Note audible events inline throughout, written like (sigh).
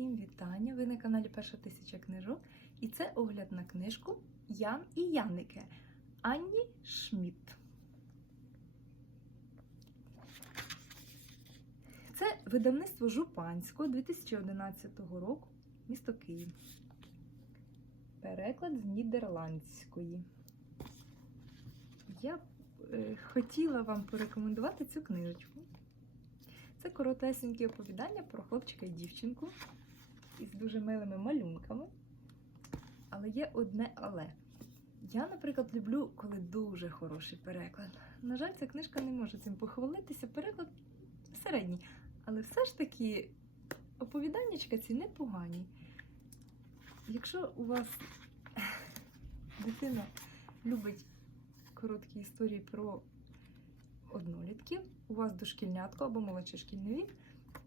Всім вітання! Ви на каналі Перша тисяча книжок. І це огляд на книжку Ян і Яники Анні Шмідт. Це видавництво Жупанського 2011 року, місто Київ. Переклад з нідерландської. Я е, хотіла вам порекомендувати цю книжечку. Це коротесенькі оповідання про хлопчика і дівчинку із дуже милими малюнками. Але є одне але. Я, наприклад, люблю, коли дуже хороший переклад. На жаль, ця книжка не може цим похвалитися. Переклад середній. Але все ж таки оповіданнячка ці непогані. Якщо у вас (laughs) дитина любить короткі історії про однолітків, у вас дошкільнятко або молодший шкільний вік,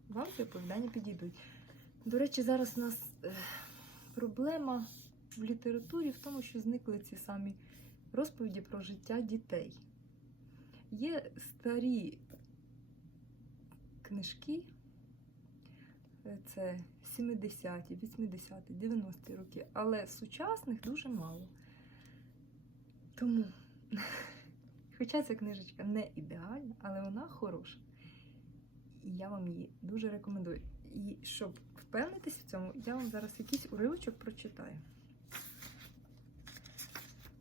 вам ці оповідання підійдуть. До речі, зараз у нас е, проблема в літературі в тому, що зникли ці самі розповіді про життя дітей. Є старі книжки, е, це 70-ті, 80-ті, 90-ті роки, але сучасних дуже мало. Тому. (laughs) Хоча ця книжечка не ідеальна, але вона хороша. Я вам її дуже рекомендую. І щоб впевнитися в цьому, я вам зараз якийсь уривочок прочитаю.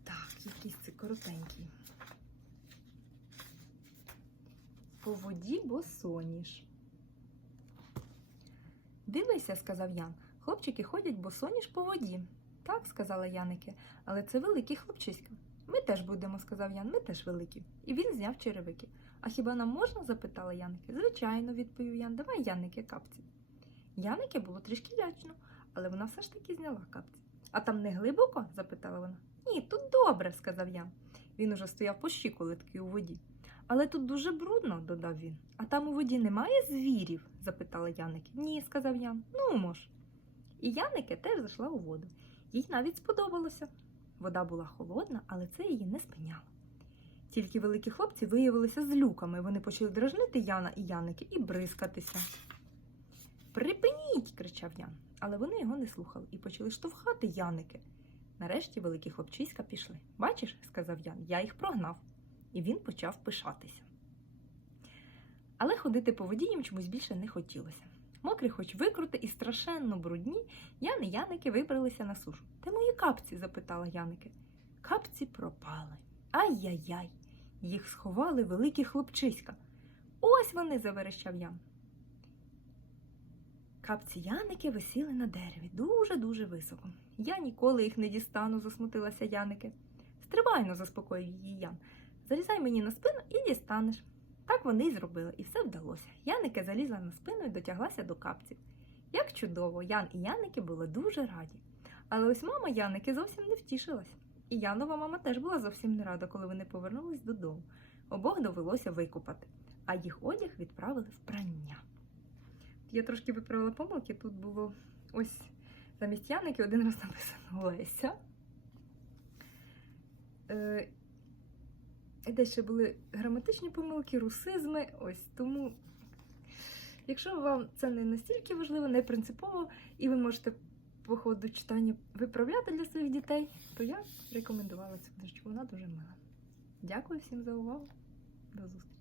Так, якийсь це коротенький. По воді босоніж. Дивися, сказав Ян. Хлопчики ходять босоніж по воді. Так, сказала Янике, але це великий хлопчиська. Ми теж будемо, сказав Ян, ми теж великі. І він зняв черевики. А хіба нам можна? запитала Яники. Звичайно, відповів Ян. Давай, Яники, капці. Яники було трішки лячно, але вона все ж таки зняла капці. А там не глибоко? запитала вона. Ні, тут добре, сказав Ян. Він уже стояв по щиколотки у воді. Але тут дуже брудно, додав він. А там у воді немає звірів? запитала Яники. Ні, сказав Ян. Ну, мож. І Яники теж зайшла у воду. Їй навіть сподобалося. Вода була холодна, але це її не спиняло. Тільки великі хлопці виявилися з люками. Вони почали дражнити Яна і Яники і бризкатися. Припиніть! кричав Ян, але вони його не слухали і почали штовхати Яники. Нарешті великі хлопчиська пішли. Бачиш, сказав Ян, я їх прогнав. І він почав пишатися. Але ходити по воді їм чомусь більше не хотілося. Мокрі, хоч викрути і страшенно брудні, Ян і Яники вибралися на сушу. Де мої капці? запитала Яники. Капці пропали. Ай-яй-яй! Їх сховали великі хлопчиська. Ось вони, заверещав Ян. Капці Яники висіли на дереві дуже-дуже високо. Я ніколи їх не дістану, засмутилася Яники. Стрибайно, заспокоїв її Ян. Залізай мені на спину і дістанеш. Так вони й зробили, і все вдалося. Яники залізла на спину і дотяглася до капців. Як чудово, Ян і Яники були дуже раді. Але ось мама Яники зовсім не втішилась. І Янова мама теж була зовсім не рада, коли вони повернулись додому. Обох довелося викупати, а їх одяг відправили в прання. Я трошки виправила помилки, тут було ось замість Яники один раз написано Леся. Е, Де ще були граматичні помилки, русизми. Ось тому, якщо вам це не настільки важливо, не принципово, і ви можете по ходу читання виправляти для своїх дітей, то я рекомендувала цю книжку. Вона дуже мила. Дякую всім за увагу. До зустрічі!